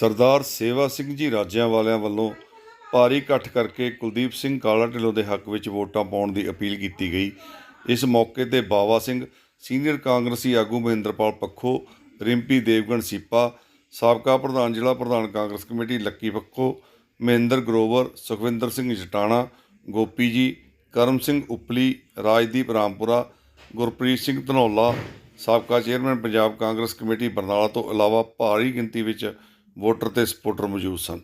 ਸਰਦਾਰ ਸੇਵਾ ਸਿੰਘ ਜੀ ਰਾਜਿਆਂ ਵਾਲਿਆਂ ਵੱਲੋਂ ਭਾਰੀ ਇਕੱਠ ਕਰਕੇ ਕੁਲਦੀਪ ਸਿੰਘ ਕਾਲਾ ਢਿੱਲੋਂ ਦੇ ਹੱਕ ਵਿੱਚ ਵੋਟਾਂ ਪਾਉਣ ਦੀ ਅਪੀਲ ਕੀਤੀ ਗਈ। ਇਸ ਮੌਕੇ ਤੇ ਬਾਵਾ ਸਿੰਘ, ਸੀਨੀਅਰ ਕਾਂਗਰਸੀ ਆਗੂ ਮਹਿੰਦਰਪਾਲ ਪੱਖੋ, ਰਿੰਪੀ ਦੇਵਗਣ ਸੀਪਾ, ਸਾਬਕਾ ਪ੍ਰਧਾਨ, ਜ਼ਿਲ੍ਹਾ ਪ੍ਰਧਾਨ ਕਾਂਗਰਸ ਕਮੇਟੀ ਲੱਕੀ ਪੱਖੋ, ਮਹਿੰਦਰ ਗਰੋਵਰ, ਸੁਖਵਿੰਦਰ ਸਿੰਘ ਜਟਾਣਾ, ਗੋਪੀ ਜੀ, ਕਰਮ ਸਿੰਘ ਉਪਲੀ, ਰਾਜਦੀਪ ਰਾਮਪੁਰਾ, ਗੁਰਪ੍ਰੀਤ ਸਿੰਘ ਧਨੌਲਾ, ਸਾਬਕਾ chairman Punjab Congress committee Barnala ਤੋਂ ਇਲਾਵਾ ਭਾਰੀ ਗਿਣਤੀ ਵਿੱਚ ਵੋਟਰ ਤੇ ਸਪੋਰਟਰ ਮੌਜੂਦ ਸਨ।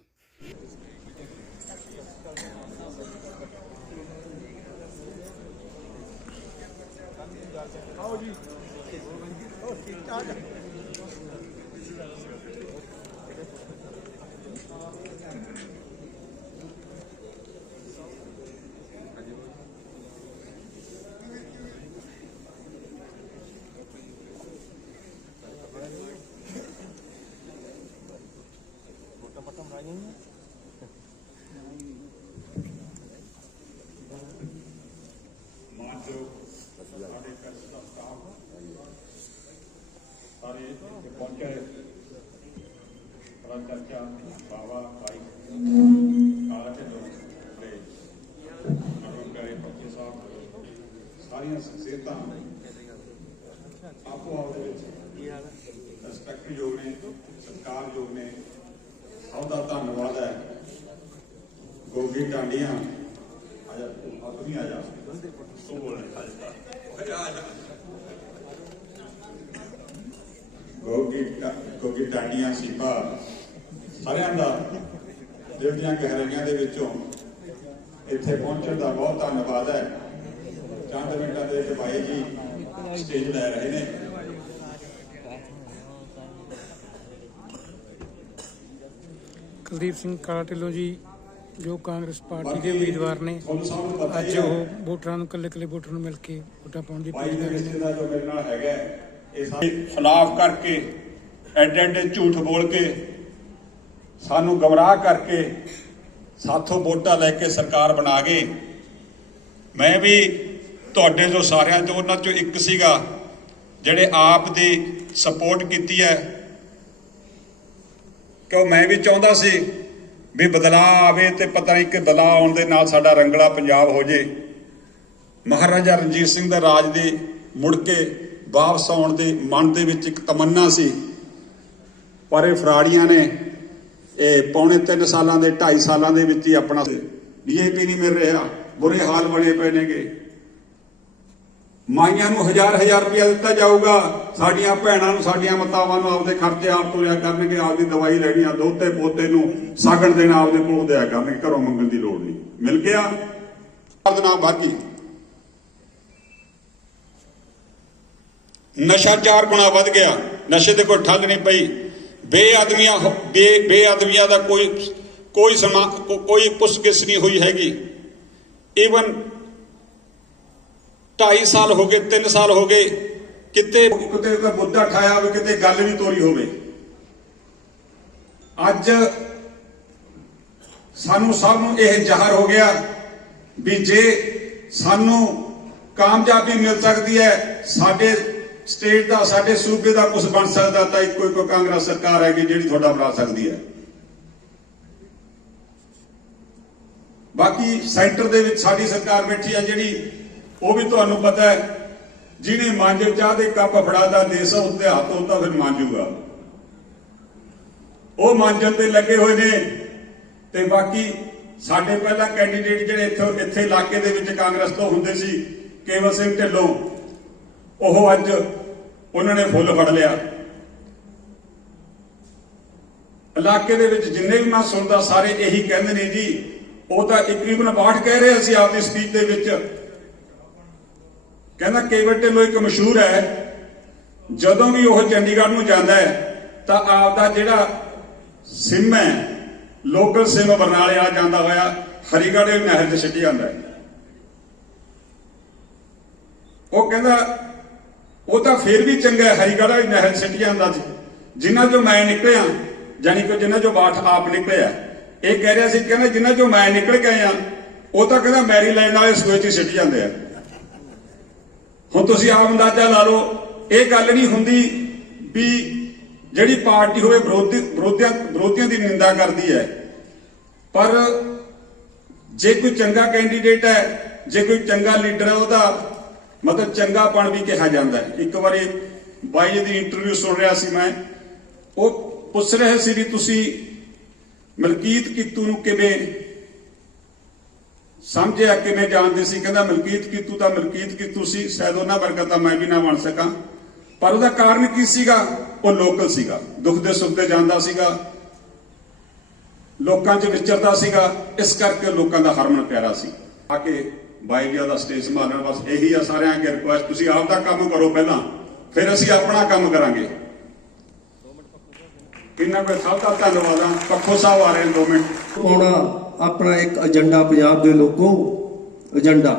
ਸਾਰੇ ਇੱਥੇ ਪਹੁੰਚੇ ਬੜਾ ਚਰਚਾ ਬਾਵਾ ਭਾਈ ਕਾਲਾ ਢਿੱਲੋਂ ਤੇ ਅਰੁਣ ਪਿਆਰੇ ਪੱਕੇ ਸਾਹਿਬ ਸਾਰੀਆਂ ਸ਼ਖਸੀਅਤਾਂ ਆਪੋ ਆਪ ਦੇ ਵਿੱਚ ਰਿਸਪੈਕਟ ਯੋਗ ਨੇ ਸਤਿਕਾਰ ਯੋਗ ਨੇ ਸਭ ਦਾ ਧੰਨਵਾਦ ਹੈ ਗੋਗੀ ਟਾਂਡੀਆਂ ਆ ਜਾ ਆ ਤੂੰ ਵੀ ਆ ਜਾ ਤੂੰ ਬੋਲਣਾ ਖਾਲਸਾ ਆ ਜਾ ਗੋਗੀ ਟਾ- ਗੋਗੀ ਟਾਂਡੀਆਂ ਸੀਪਾ ਸਾਰਿਆਂ ਦਾ ਦਿਲ ਦੀਆਂ ਗਹਿਰਾਈਆਂ ਦੇ ਵਿੱਚੋਂ ਇੱਥੇ ਪਹੁੰਚਣ ਦਾ ਬਹੁਤ ਧੰਨਵਾਦ ਹੈ। ਚੰਦ ਮਿੰਟਾਂ ਦੇ ਵਿੱਚ ਭਾਈ ਜੀ ਸਟੇਜ ਲੈ ਰਹੇ ਨੇ। ਕੁਲਦੀਪ ਸਿੰਘ ਕਾਲਾ ਢਿੱਲੋਂ ਜੀ ਜੋ ਕਾਂਗਰਸ ਪਾਰਟੀ ਦੇ ਉਮੀਦਵਾਰ ਨੇ ਅੱਜ ਉਹ ਵੋਟਰਾਂ ਨੂੰ ਇਕੱਲੇ ਇਕੱਲੇ ਵੋਟਰਾਂ ਨੂੰ ਮਿਲ ਕੇ ਵੋਟਾਂ ਪਾਉਣ ਦੀ ਦੇ ਕਰ ਰਹੇ ਨੇ। ਦਾ ਜੋ ਮੇਰੇ ਨਾਲ ਹੈਗਾ ਇਹ ਸਾਰੇ ਖਿਲਾਫ ਕਰਕੇ ਐਡੇ ਐਡੇ ਝੂਠ ਬੋਲ ਕੇ ਸਾਨੂੰ ਗਮਰਾਹ ਕਰਕੇ ਸਾਥੋਂ ਵੋਟਾਂ ਲੈ ਕੇ ਸਰਕਾਰ ਬਣਾ ਗਏ। ਮੈਂ ਵੀ ਤੁਹਾਡੇ ਜੋ ਸਾਰਿਆਂ ਤੋਂ ਉਹਨਾਂ ਚੋਂ ਇੱਕ ਸੀਗਾ, ਜਿਹੜੇ ਆਪ ਦੀ ਸਪੋਰਟ ਕੀਤੀ ਹੈ। ਕਿਉਂ ਮੈਂ ਵੀ ਚਾਹੁੰਦਾ ਸੀ ਵੀ ਬਦਲਾਅ ਆਵੇ ਤੇ ਪਤਾ ਨਹੀਂ ਕਿ ਬਦਲਾਅ ਆਉਣ ਦੇ ਨਾਲ ਸਾਡਾ ਰੰਗਲਾ ਪੰਜਾਬ ਹੋ ਜੇ। ਮਹਾਰਾਜਾ ਰਣਜੀਤ ਸਿੰਘ ਦਾ ਰਾਜ ਦੀ ਮੁੜ ਕੇ ਵਾਪਸ ਆਉਣ ਦੇ ਮਨ ਦੇ ਵਿੱਚ ਇੱਕ ਤਮੰਨਾ ਸੀ। ਪਰ ਇਹ ਫਰਾੜੀਆਂ ਨੇ ਇਹ ਪੌਣੇ 3 ਸਾਲਾਂ ਦੇ 2.5 ਸਾਲਾਂ ਦੇ ਵਿੱਚ ਹੀ ਆਪਣਾ ਡੀਏਪੀ ਨਹੀਂ ਮਿਲ ਰਿਹਾ, ਬੁਰੇ ਹਾਲ ਬਣੇ ਪਏ ਨੇਗੇ। ਮਾਈਆਂ ਨੂੰ ਹਜ਼ਾਰ ਹਜ਼ਾਰ ਰੁਪਇਆ ਦਿੱਤਾ ਜਾਊਗਾ, ਸਾਡੀਆਂ ਭੈਣਾਂ ਨੂੰ, ਸਾਡੀਆਂ ਮਾਤਾਵਾਂ ਨੂੰ ਆਪਦੇ ਖਰਚੇ ਆਪ ਤੁਰਿਆ ਕਰਨਗੇ, ਆਪਦੀ ਦਵਾਈ ਲੈਣੀ ਆ, ਦੋਤੇ ਪੋਤੇ ਨੂੰ ਸਾਗਣ ਦੇਣਾ ਆਪਦੇ ਕੋਲ ਦਿਆ ਕਰਨਗੇ, ਘਰੋਂ ਮੰਗਣ ਦੀ ਲੋੜ ਨਹੀਂ। ਮਿਲ ਗਿਆ? ਦਾ ਬਾਕੀ ਨਸ਼ਾ ਚਾਰ ਗੁਣਾ ਵੱਧ ਗਿਆ, ਨਸ਼ੇ ਤੇ ਕੋਈ ਠੱਗ ਨਹੀਂ ਪਈ। ਬੇਆਦਮੀਆਂ ਹੋ- ਬੇ ਬੇਆਦਮੀਆਂ ਦਾ ਕੋਈ ਕੋਈ ਸਮਾ ਕੋਈ ਪੁੱਛਗਿੱਛ ਨਹੀਂ ਹੋਈ ਹੈਗੀ। ਈਵਨ 2.5 ਸਾਲ ਹੋ ਗਏ 3 ਸਾਲ ਹੋ ਗਏ, ਕਿਤੇ ਕਿਤੇ ਦਾ ਮੁੱਦਾ ਠਾਇਆ ਹੋਵੇ, ਕਿਤੇ ਗੱਲ ਵੀ ਤੋਰੀ ਹੋਵੇ। ਅੱਜ ਸਾਨੂੰ ਸਭ ਨੂੰ ਇਹ ਜ਼ਾਹਰ ਹੋ ਗਿਆ ਵੀ ਜੇ ਸਾਨੂੰ ਕਾਮਯਾਬੀ ਮਿਲ ਸਕਦੀ ਹੈ, ਸਾਡੇ ਸਟੇਟ ਦਾ, ਸਾਡੇ ਸੂਬੇ ਦਾ ਕੁਝ ਬਣ ਸਕਦਾ ਤਾਂ ਇੱਕੋ ਇੱਕੋ ਕਾਂਗਰਸ ਸਰਕਾਰ ਹੈਗੀ ਜਿਹੜੀ ਤੁਹਾਡਾ ਬਣਾ ਸਕਦੀ ਹੈ। ਬਾਕੀ ਸੈਂਟਰ ਦੇ ਵਿੱਚ ਸਾਡੀ ਸਰਕਾਰ ਬੈਠੀ ਹੈ ਜਿਹੜੀ, ਉਹ ਵੀ ਤੁਹਾਨੂੰ ਪਤਾ ਹੈ, ਜਿਹਨੇ ਮਾਂਜੇ ਚਾਹ ਦੇ ਕੱਪ ਫੜਾਦਾ ਦੇਸ ਉੱਤੇ ਹੱਥ ਹੁੰਦਾ, ਫਿਰ ਮਾਂਜੂਗਾ। ਉਹ ਮਾਂਜਣ ਤੇ ਲੱਗੇ ਹੋਏ ਨੇ, ਤੇ ਬਾਕੀ ਸਾਡੇ ਪਹਿਲਾਂ ਕੈਂਡੀਡੇਟ ਜਿਹੜੇ ਇੱਥੇ ਇੱਥੇ ਇਲਾਕੇ ਦੇ ਵਿੱਚ ਕਾਂਗਰਸ ਤੋਂ ਹੁੰਦੇ ਸੀ, ਕੇਵਲ ਸਿੰਘ ਢਿੱਲੋਂ ਉਹ ਅੱਜ ਉਹਨਾਂ ਨੇ ਫੁੱਲ ਫੜ ਲਿਆ। ਇਲਾਕੇ ਦੇ ਵਿੱਚ ਜਿੰਨੇ ਵੀ ਮੈਂ ਸੁਣਦਾ, ਸਾਰੇ ਇਹੀ ਕਹਿੰਦੇ ਨੇ ਜੀ, ਉਹ ਤਾਂ ਤਕਰੀਬਨ 62 ਕਹਿ ਰਹੇ ਸੀ ਆਪਦੀ ਸਪੀਚ ਦੇ ਵਿੱਚ। ਕਹਿੰਦਾ ਕੇਵਲ ਢਿੱਲੋਂ ਇੱਕ ਮਸ਼ਹੂਰ ਹੈ, ਜਦੋਂ ਵੀ ਉਹ ਚੰਡੀਗੜ੍ਹ ਨੂੰ ਜਾਂਦਾ ਹੈ, ਤਾਂ ਆਪਦਾ ਜਿਹੜਾ ਸਿਮ ਹੈ ਲੋਕਲ ਸਿਮ ਬਰਨਾਲੇ ਆ ਜਾਂਦਾ ਹੋਇਆ, ਹਰੀਗੜ੍ਹ ਨਹਿਰ 'ਚ ਸਿੱਟ ਜਾਂਦਾ ਹੈ। ਉਹ ਕਹਿੰਦਾ ਉਹ ਤਾਂ ਫੇਰ ਵੀ ਚੰਗਾ ਹੈ, ਹਰੀਗੜ੍ਹ ਵਾਲੀ ਨਹਿਰ 'ਚ ਸਿੱਟ ਜਾਂਦਾ ਸੀ ਜਿਨ੍ਹਾਂ ਚੋਂ ਮੈਂ ਨਿਕਲਿਆ ਜਾਨੀ ਕਿ ਜਿਨ੍ਹਾਂ ਚੋਂ ਬਾਠ ਆਪ ਨਿਕਲਿਆ, ਇਹ ਕਹਿ ਰਿਹਾ ਸੀ ਕਹਿੰਦਾ ਜਿਨ੍ਹਾਂ ਚੋਂ ਮੈਂ ਨਿਕਲ ਕੇ ਆਇਆ, ਉਹ ਤਾਂ ਕਹਿੰਦਾ ਮੈਰੀਲੈਂਡ ਵਾਲੇ ਸੂਏ 'ਚ ਹੀ ਸਿੱਟ ਜਾਂਦੇ ਆ। ਹੁਣ ਤੁਸੀਂ ਆਪ ਅੰਦਾਜ਼ਾ ਲਾ ਲਓ, ਇਹ ਗੱਲ ਨਹੀਂ ਹੁੰਦੀ ਵੀ ਜਿਹੜੀ ਪਾਰਟੀ ਹੋਵੇ ਵਿਰੋਧੀ ਵਿਰੋਧੀਆਂ ਵਿਰੋਧੀਆਂ ਦੀ ਨਿੰਦਾ ਕਰਦੀ ਹੈ। ਪਰ ਜੇ ਕੋਈ ਚੰਗਾ ਕੈਂਡੀਡੇਟ ਹੈ, ਜੇ ਕੋਈ ਚੰਗਾ ਲੀਡਰ ਹੈ ਉਹਦਾ ਮਤਲਬ ਚੰਗਾਪਣ ਵੀ ਕਿਹਾ ਜਾਂਦਾ ਹੈ। ਇੱਕ ਵਾਰੀ ਬਾਈ ਦੀ ਇੰਟਰਵਿਊ ਸੁਣ ਰਿਹਾ ਸੀ ਮੈਂ। ਉਹ ਪੁੱਛ ਰਹੇ ਸੀ ਵੀ ਤੁਸੀਂ ਮਲਕੀਤ ਕਿੱਤੂ ਨੂੰ ਕਿਵੇਂ ਸਮਝਿਆ, ਕਿਵੇਂ ਜਾਣਦੇ ਸੀ? ਕਹਿੰਦਾ, ਮਲਕੀਤ ਕਿੱਤੂ ਤਾਂ ਮਲਕੀਤ ਕਿੱਤੂ ਸੀ। ਸ਼ਾਇਦ ਉਹਨਾਂ ਵਰਗਾ ਤਾਂ ਮੈਂ ਵੀ ਨਾ ਬਣ ਸਕਾਂ। ਪਰ ਉਹਦਾ ਕਾਰਨ ਕੀ ਸੀਗਾ? ਉਹ ਲੋਕਲ ਸੀਗਾ। ਦੁੱਖ ਦੇ ਸੁੱਖ ਦੇ ਜਾਂਦਾ ਸੀਗਾ। ਲੋਕਾਂ 'ਚ ਵਿਚਰਦਾ ਸੀਗਾ। ਇਸ ਕਰਕੇ ਲੋਕਾਂ ਦਾ ਹਰਮਨ ਪਿਆਰਾ ਸੀ। ਆ ਕੇ ਬਾਈ ਜੀ ਦਾ ਸਟੇਜ ਸੰਭਾਲਣ ਬਸ ਇਹੀ ਆ ਸਾਰਿਆਂ ਅੱਗੇ ਰਿਕੁਐਸਟ ਤੁਸੀਂ ਆਪ ਦਾ ਕੰਮ ਕਰੋ ਪਹਿਲਾਂ, ਫਿਰ ਅਸੀਂ ਆਪਣਾ ਕੰਮ ਕਰਾਂਗੇ। ਕਿੰਨਾ ਕੋਈ ਸਭ ਦਾ ਧੰਨਵਾਦ ਆ, ਪੱਖੋ ਸਾਹਿਬ ਆ ਰਹੇ ਨੇ 2 ਮਿੰਟ। ਪਾਉਣਾ ਆਪਣਾ ਇੱਕ ਏਜੰਡਾ ਪੰਜਾਬ ਦੇ ਲੋਕੋ, ਏਜੰਡਾ।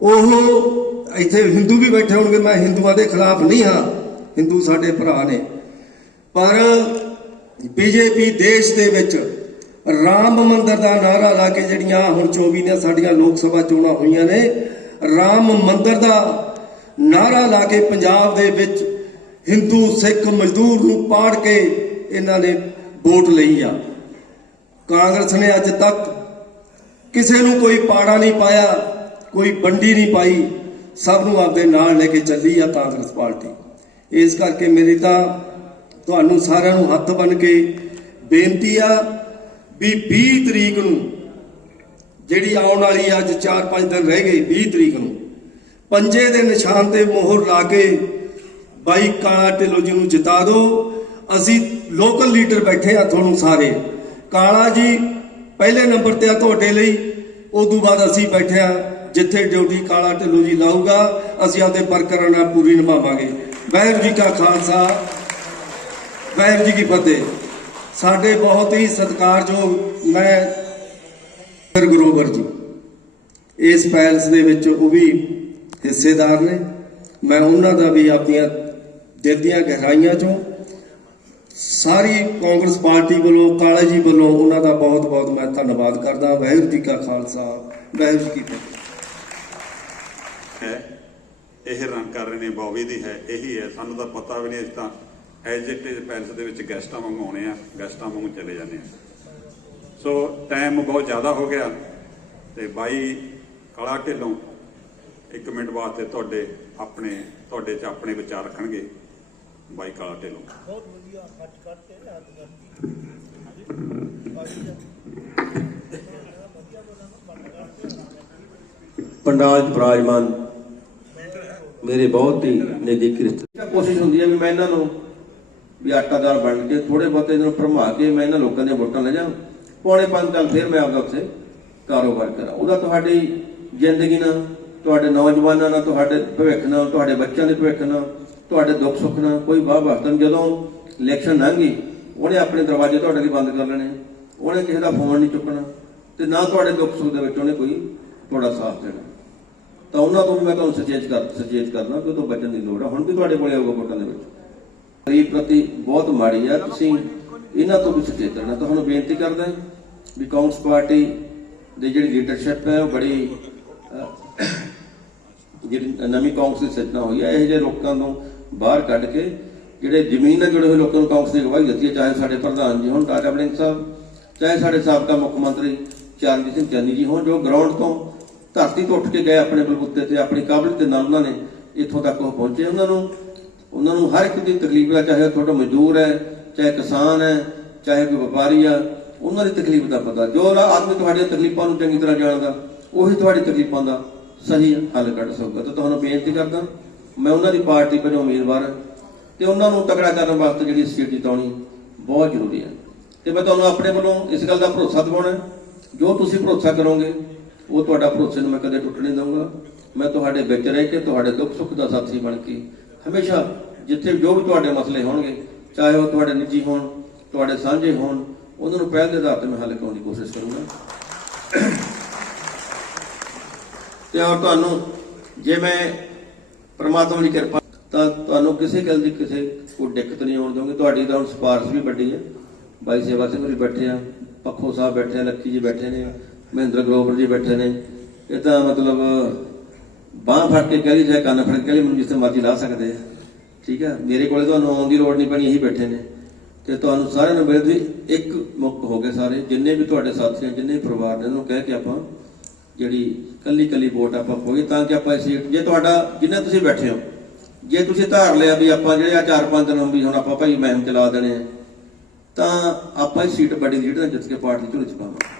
ਉਹ ਇੱਥੇ ਹਿੰਦੂ ਵੀ ਬੈਠੇ ਹੋਣਗੇ, ਮੈਂ ਹਿੰਦੂਆਂ ਦੇ ਖਿਲਾਫ ਨਹੀਂ ਹਾਂ, ਹਿੰਦੂ ਸਾਡੇ ਭਰਾ ਨੇ। ਪਰ ਬੀਜੇਪੀ ਦੇਸ਼ ਦੇ ਵਿੱਚ ਰਾਮ ਮੰਦਰ ਦਾ ਨਾਰਾ ਲਾ ਕੇ ਜਿਹੜੀਆਂ ਹੁਣ 24 ਦੀਆਂ ਸਾਡੀਆਂ ਲੋਕ ਸਭਾ ਚੋਣਾਂ ਹੋਈਆਂ ਨੇ, ਰਾਮ ਮੰਦਰ ਦਾ ਨਾਰਾ ਲਾ ਕੇ ਪੰਜਾਬ ਦੇ ਵਿੱਚ ਹਿੰਦੂ, ਸਿੱਖ, ਮਜ਼ਦੂਰ ਨੂੰ ਪਾੜ ਕੇ ਇਹਨਾਂ ਨੇ ਵੋਟ ਲਈ ਆ। ਕਾਂਗਰਸ ਨੇ ਅੱਜ ਤੱਕ ਕਿਸੇ ਨੂੰ ਕੋਈ ਪਾੜਾ ਨਹੀਂ ਪਾਇਆ, ਕੋਈ ਬੰਡੀ ਨਹੀਂ ਪਾਈ, ਸਭ ਨੂੰ ਆਪਦੇ ਨਾਲ ਲੈ ਕੇ ਚੱਲੀ ਆ ਕਾਂਗਰਸ ਪਾਰਟੀ। ਇਸ ਕਰਕੇ ਮੇਰੀ ਤਾਂ ਤੁਹਾਨੂੰ ਸਾਰਿਆਂ ਨੂੰ ਹੱਥ ਬੰਨ ਕੇ ਬੇਨਤੀ ਆ ਵੀ 20 ਤਰੀਕ ਨੂੰ ਜਿਹੜੀ ਆਉਣ ਵਾਲੀ ਆ, ਅੱਜ 4-5 ਦਿਨ ਰਹਿ ਗਏ 20 ਤਰੀਕ ਨੂੰ ਪੰਜੇ ਦੇ ਨਿਸ਼ਾਨ ਤੇ ਮੋਹਰ ਲਾ ਕੇ ਬਾਈ ਕਾਲਾ ਢਿੱਲੋਂ ਜੀ ਨੂੰ ਜਿਤਾ ਦਿਓ। ਅਸੀਂ ਲੋਕਲ ਲੀਡਰ ਬੈਠੇ ਆ ਤੁਹਾਨੂੰ ਸਾਰੇ। ਕਾਲਾ ਜੀ ਪਹਿਲੇ ਨੰਬਰ ਤੇ ਆ ਤੁਹਾਡੇ ਲਈ ਉਸ ਤੋਂ ਬਾਅਦ ਅਸੀਂ ਬੈਠੇ ਆ ਜਿੱਥੇ ਡਿਊਟੀ ਕਾਲਾ ਢਿੱਲੋਂ ਜੀ ਲਾਊਗਾ ਅਸੀਂ ਆਪਦੇ ਵਰਕਰਾਂ ਨਾਲ ਪੂਰੀ ਨਿਭਾਵਾਂਗੇ। ਵਾਹਿਗੁਰੂ ਜੀ ਕਾ ਖਾਲਸਾ ਵਾਹਿਗੁਰੂ ਜੀ ਕੀ ਫਤਿਹ। ਸਾਡੇ ਬਹੁਤ ਹੀ ਸਤਿਕਾਰਯੋਗ ਮੈਂ ਸਰ ਗਰੋਵਰ ਜੀ। ਇਸ ਪੈਲਸ ਦੇ ਵਿੱਚ ਉਹ ਵੀ ਹਿੱਸੇਦਾਰ ਨੇ। ਮੈਂ ਉਹਨਾਂ ਦਾ ਵੀ ਆਪਣੀਆਂ ਦਿਲ ਦੀਆਂ ਗਹਿਰਾਈਆਂ ਚੋਂ ਸਾਰੀ ਕਾਂਗਰਸ ਪਾਰਟੀ ਵੱਲੋਂ, ਕਾਲੇ ਜੀ ਵੱਲੋਂ ਉਹਨਾਂ ਦਾ ਬਹੁਤ ਬਹੁਤ ਮੈਂ ਧੰਨਵਾਦ ਕਰਦਾ। ਵਾਹਿਗੁਰੂ ਜੀ ਕਾ ਖਾਲਸਾ, ਵਾਹਿਗੁਰੂ ਜੀ ਕੀ ਫਤਿਹ। ਹੈ। ਇਹ ਰੰਗ ਕਰ ਰਹੇ ਨੇ ਬੌਬੀ ਦੀ ਹੈ। ਇਹੀ ਹੈ। ਸਾਨੂੰ ਤਾਂ ਪਤਾ ਵੀ ਨਹੀਂ ਇਸ ਤਾਂ ਐਜ ਇਟ ਇਜ਼ ਪੈਲਸ ਦੇ ਵਿੱਚ ਗੈਸਟਾਂ ਵਾਂਗੂ ਆਉਣੇ ਆ ਗੈਸਟਾਂ ਵਾਂਗੂ ਚਲੇ ਜਾਂਦੇ ਆ। ਸੋ ਟਾਈਮ ਬਹੁਤ ਜ਼ਿਆਦਾ ਹੋ ਗਿਆ ਤੇ ਬਾਈ ਕਾਲਾ ਢਿੱਲੋਂ ਇੱਕ ਮਿੰਟ ਵਾਸਤੇ ਤੁਹਾਡੇ ਆਪਣੇ ਤੁਹਾਡੇ ਚ ਆਪਣੇ ਵਿਚਾਰ ਰੱਖਣਗੇ ਬਾਈ ਕਾਲਾ ਢਿੱਲੋਂ। ਪੰਡਾਲ ਚ ਬਰਾਜਮਾਨ ਮੇਰੇ ਬਹੁਤ ਹੀ ਨਜ਼ਦੀਕੀ ਰਿਸ਼ਤੇ। ਕੋਸ਼ਿਸ਼ ਹੁੰਦੀ ਹੈ ਵੀ ਮੈਂ ਇਹਨਾਂ ਨੂੰ ਵੀ ਆਟਾ ਦਾਲ ਬਣ ਕੇ ਥੋੜੇ ਬਹੁਤੇ ਇਹਨਾਂ ਨੂੰ ਭਰਮਾ ਕੇ ਮੈਂ ਇਹਨਾਂ ਲੋਕਾਂ ਦੀਆਂ ਵੋਟਾਂ ਲੈ ਜਾ ਪੌਣੇ ਪੰਜ ਸਾਲ ਫਿਰ ਮੈਂ ਆਪਦਾ ਉੱਥੇ ਕਾਰੋਬਾਰ ਕਰਾਂ। ਉਹਦਾ ਤੁਹਾਡੀ ਜ਼ਿੰਦਗੀ ਨਾਲ, ਤੁਹਾਡੇ ਨੌਜਵਾਨਾਂ ਨਾਲ, ਤੁਹਾਡੇ ਭਵਿੱਖ ਨਾਲ, ਤੁਹਾਡੇ ਬੱਚਿਆਂ ਦੇ ਭਵਿੱਖ ਨਾਲ, ਤੁਹਾਡੇ ਦੁੱਖ ਸੁੱਖ ਨਾਲ ਕੋਈ ਵਾਹ ਵਾਸਤਨ ਜਦੋਂ ਇਲੈਕਸ਼ਨ ਲੰਘੀ, ਉਹਨੇ ਆਪਣੇ ਦਰਵਾਜ਼ੇ ਤੁਹਾਡੇ ਲਈ ਬੰਦ ਕਰ ਲੈਣੇ ਉਹਨੇ ਕਿਸੇ ਦਾ ਫੋਨ ਨਹੀਂ ਚੁੱਕਣਾ ਤੇ ਨਾ ਤੁਹਾਡੇ ਦੁੱਖ ਸੁੱਖ ਦੇ ਵਿੱਚ ਉਹਨੇ ਕੋਈ ਤੁਹਾਡਾ ਸਾਥ ਦੇਣਾ। ਤਾਂ ਉਹਨਾਂ ਤੋਂ ਵੀ ਮੈਂ ਤੁਹਾਨੂੰ ਸੁਚੇਤ ਕਰ, ਸੁਚੇਤ ਕਰਨਾ ਕਿ ਉਹ ਤੋਂ ਬਚਣ ਦੀ ਲੋੜ ਹੈ ਹੁਣ ਵੀ ਤੁਹਾਡੇ ਕੋਲੇ ਆਊਗਾ ਵੋਟਾਂ ਦੇ ਵਿੱਚ। ਗਰੀਬ ਪ੍ਰਤੀ ਬਹੁਤ ਮਾੜੀ ਆ, ਤੁਸੀਂ ਇਹਨਾਂ ਤੋਂ ਵੀ ਸੁਚੇਤ ਰਹਿਣਾ। ਤੁਹਾਨੂੰ ਬੇਨਤੀ ਕਰਦਾ ਵੀ ਕਾਂਗਰਸ ਪਾਰਟੀ ਦੀ ਜਿਹੜੀ ਲੀਡਰਸ਼ਿਪ ਹੈ, ਉਹ ਬੜੀ ਜਿਹੜੀ ਨਵੀਂ ਕਾਂਗਰਸ ਦੀ ਸਿਰਜਣਾ ਹੋਈ ਹੈ ਇਹ ਜਿਹੇ ਲੋਕਾਂ ਨੂੰ ਬਾਹਰ ਕੱਢ ਕੇ ਜਿਹੜੇ ਜ਼ਮੀਨ ਨਾਲ ਜੁੜੇ ਹੋਏ ਲੋਕਾਂ ਨੂੰ ਕਾਂਗਰਸ ਨੇ ਅਗਵਾਈ ਦਿੱਤੀ ਹੈ ਚਾਹੇ ਸਾਡੇ ਪ੍ਰਧਾਨ ਜੀ ਹੋਣ ਟਾਟਾ ਬਲਿੰਗ ਸਾਹਿਬ, ਚਾਹੇ ਸਾਡੇ ਸਾਬਕਾ ਮੁੱਖ ਮੰਤਰੀ ਚਰਨਜੀਤ ਸਿੰਘ ਚੰਨੀ ਜੀ ਹੋਣ, ਜੋ ਗਰਾਊਂਡ ਤੋਂ ਧਰਤੀ ਤੋਂ ਉੱਠ ਕੇ ਗਏ ਆਪਣੇ ਬਲਬੁੱਤੇ ਤੇ, ਆਪਣੀ ਕਾਬਲੀਅਤ ਦੇ ਨਾਲ ਉਹਨਾਂ ਨੇ ਇੱਥੋਂ ਤੱਕ ਉਹ ਪਹੁੰਚੇ। ਉਹਨਾਂ ਨੂੰ ਉਹਨਾਂ ਨੂੰ ਹਰ ਇੱਕ ਦੀ ਤਕਲੀਫ ਦਾ ਚਾਹੇ ਉਹ ਤੁਹਾਡਾ ਮਜ਼ਦੂਰ ਹੈ, ਚਾਹੇ ਕਿਸਾਨ ਹੈ, ਚਾਹੇ ਕੋਈ ਵਪਾਰੀ ਆ, ਉਹਨਾਂ ਦੀ ਤਕਲੀਫ ਦਾ ਪਤਾ। ਜੋ ਆਦਮੀ ਤੁਹਾਡੀਆਂ ਤਕਲੀਫਾਂ ਨੂੰ ਚੰਗੀ ਤਰ੍ਹਾਂ ਜਾਣਦਾ, ਉਹੀ ਤੁਹਾਡੀ ਤਕਲੀਫਾਂ ਦਾ ਸਹੀ ਹੱਲ ਕੱਢ ਸਕਦਾ। ਤਾਂ ਤੁਹਾਨੂੰ ਬੇਨਤੀ ਕਰਦਾ, ਮੈਂ ਉਹਨਾਂ ਦੀ ਪਾਰਟੀ ਵਜੋਂ ਉਮੀਦਵਾਰ ਹਾਂ ਤੇ ਉਹਨਾਂ ਨੂੰ ਤਕੜਾ ਕਰਨ ਵਾਸਤੇ ਜਿਹੜੀ ਸੀਟ ਜਿਤਾਉਣੀ ਬਹੁਤ ਜ਼ਰੂਰੀ ਹੈ। ਤੇ ਮੈਂ ਤੁਹਾਨੂੰ ਆਪਣੇ ਵੱਲੋਂ ਇਸ ਗੱਲ ਦਾ ਭਰੋਸਾ ਦਿਵਾਉਣਾ ਜੋ ਤੁਸੀਂ ਭਰੋਸਾ ਕਰੋਗੇ, ਉਹ ਤੁਹਾਡਾ ਭਰੋਸੇ ਨੂੰ ਮੈਂ ਕਦੇ ਟੁੱਟ ਨਹੀਂ ਦਊਂਗਾ। ਮੈਂ ਤੁਹਾਡੇ ਵਿੱਚ ਰਹਿ ਕੇ ਤੁਹਾਡੇ ਦੁੱਖ ਸੁੱਖ ਦਾ ਸਾਥੀ ਬਣ ਕੇ ਹਮੇਸ਼ਾ ਜਿੱਥੇ ਜੋ ਵੀ ਤੁਹਾਡੇ ਮਸਲੇ ਹੋਣਗੇ, ਚਾਹੇ ਉਹ ਤੁਹਾਡੇ ਨਿੱਜੀ ਹੋਣ, ਤੁਹਾਡੇ ਸਾਂਝੇ ਹੋਣ, ਉਹਨਾਂ ਨੂੰ ਪਹਿਲ ਦੇ ਆਧਾਰ ਤੇ ਮੈਂ ਹੱਲ ਕਰਨ ਦੀ ਕੋਸ਼ਿਸ਼ ਕਰੂੰਗਾ। ਤੇ ਔਰ ਤੁਹਾਨੂੰ, ਜੇ ਮੈਂ ਪ੍ਰਮਾਤਮਾ ਦੀ ਕਿਰਪਾ, ਤਾਂ ਤੁਹਾਨੂੰ ਕਿਸੇ ਗੱਲ ਦੀ ਕਿਸੇ ਕੋਈ ਦਿੱਕਤ ਨਹੀਂ ਆਉਣ ਦਊਂਗੀ ਤੁਹਾਡੀ ਤਾਂ ਹੁਣ ਸਿਫਾਰਿਸ਼ ਵੀ ਵੱਡੀ ਹੈ ਬਾਈ ਸੇਵਾ ਸਿੰਘ ਵੀ ਬੈਠੇ ਆ, ਪੱਖੋ ਸਾਹਿਬ ਬੈਠੇ ਆ, ਲੱਕੀ ਜੀ ਬੈਠੇ ਨੇ, ਮਹਿੰਦਰ ਗਰੋਵਰ ਜੀ ਬੈਠੇ ਨੇ। ਇਹ ਤਾਂ ਮਤਲਬ, ਬਾਹ ਫੜ ਕੇ ਕਹਿ ਲਈ ਜਾਂ ਕੰਨ ਫੜ ਕੇ ਕਹਿ ਕਹੀ ਮੈਨੂੰ ਜਿੱਥੇ ਮਰਜ਼ੀ ਲਾ ਸਕਦੇ ਆ। ਠੀਕ ਹੈ? ਮੇਰੇ ਕੋਲੇ ਤੁਹਾਨੂੰ ਆਉਣ ਦੀ ਲੋੜ ਨਹੀਂ ਪੈਣੀ, ਇਹੀ ਬੈਠੇ ਨੇ। ਤੇ ਤੁਹਾਨੂੰ ਸਾਰਿਆਂ ਨੂੰ ਮਿਲ ਵੀ ਇੱਕ ਮੁੱਖ ਹੋ ਗਏ ਸਾਰੇ, ਜਿੰਨੇ ਵੀ ਤੁਹਾਡੇ ਸਾਥੀ ਆ ਜਿੰਨੇ ਵੀ ਪਰਿਵਾਰ ਨੇ, ਉਹਨੂੰ ਕਹਿ ਕੇ ਆਪਾਂ ਜਿਹੜੀ ਕੱਲੀ ਕੱਲੀ ਵੋਟ ਆਪਾਂ ਕੋਈ ਤਾਂ ਕਿ ਆਪਾਂ ਇਸ ਜੇ ਤੁਹਾਡਾ ਜਿੰਨੇ ਤੁਸੀਂ ਬੈਠੇ ਹੋ, ਜੇ ਤੁਸੀਂ ਧਾਰ ਲਿਆ ਵੀ ਆਪਾਂ ਜਿਹੜੇ ਆ ਚਾਰ ਪੰਜ ਦਿਨ ਵੀ ਹੁਣ ਆਪਾਂ ਭਾਈ ਮਹਿਮ ਚਲਾ ਦੇਣੇ ਆ, ਤਾਂ ਆਪਾਂ ਇਹ ਸੀਟ ਬੜੀ ਲੀਡ ਨਾਲ ਜਿੱਤ ਕੇ ਪਾਰਟੀ ਝੋਲੀ ਚ ਪਾਵਾਂਗੇ।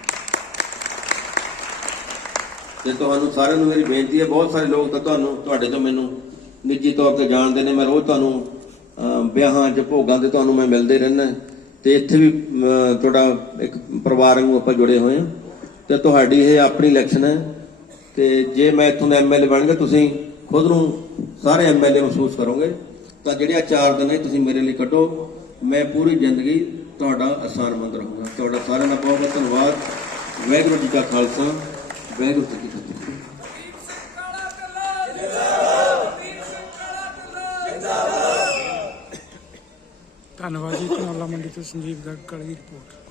ਤੇ ਤੁਹਾਨੂੰ ਸਾਰਿਆਂ ਨੂੰ ਮੇਰੀ ਬੇਨਤੀ ਹੈ, ਬਹੁਤ ਸਾਰੇ ਲੋਕ ਤਾਂ ਤੁਹਾਨੂੰ ਤੁਹਾਡੇ ਤੋਂ ਮੈਨੂੰ ਨਿੱਜੀ ਤੌਰ ਤੇ ਜਾਣਦੇ ਨੇ, ਮੈਂ ਰੋਜ਼ ਤੁਹਾਨੂੰ ਵਿਆਹਾਂ 'ਚ ਭੋਗਾਂ ਤੇ ਤੁਹਾਨੂੰ ਮੈਂ ਮਿਲਦੇ ਰਹਿਣਾ ਤੇ ਇੱਥੇ ਵੀ ਤੁਹਾਡਾ ਇੱਕ ਪਰਿਵਾਰ ਨੂੰ ਆਪਾਂ ਜੁੜੇ ਹੋਏ ਹਾਂ। ਤੇ ਤੁਹਾਡੀ ਇਹ ਆਪਣੀ ਇਲੈਕਸ਼ਨ ਹੈ। ਤੇ ਜੇ ਮੈਂ ਇੱਥੋਂ ਦਾ ਐਮਐਲਏ ਬਣ ਗਿਆ, ਤੁਸੀਂ ਖੁਦ ਨੂੰ ਸਾਰੇ ਐਮਐਲਏ ਮਹਿਸੂਸ ਕਰੋਗੇ। ਤਾਂ ਜਿਹੜੇ ਆ ਚਾਰ ਦਿਨ ਹੈ ਤੁਸੀਂ ਮੇਰੇ ਲਈ ਕੱਢੋ। ਮੈਂ ਪੂਰੀ ਜ਼ਿੰਦਗੀ ਤੁਹਾਡਾ ਆਸਾਨ ਮੰਦ ਰਹੂੰਗਾ। ਤੁਹਾਡਾ ਸਾਰਿਆਂ ਦਾ ਬਹੁਤ ਬਹੁਤ ਧੰਨਵਾਦ। ਵਾਹਿਗੁਰੂ ਜੀ ਕਾ ਖਾਲਸਾ। ਵਾਹਿਗੁਰੂ ਜੀ ਕੀ ਫਤਿਹ ਧੰਨਵਾਦ ਜੀ ਧਨੌਲਾ ਮੰਡੀ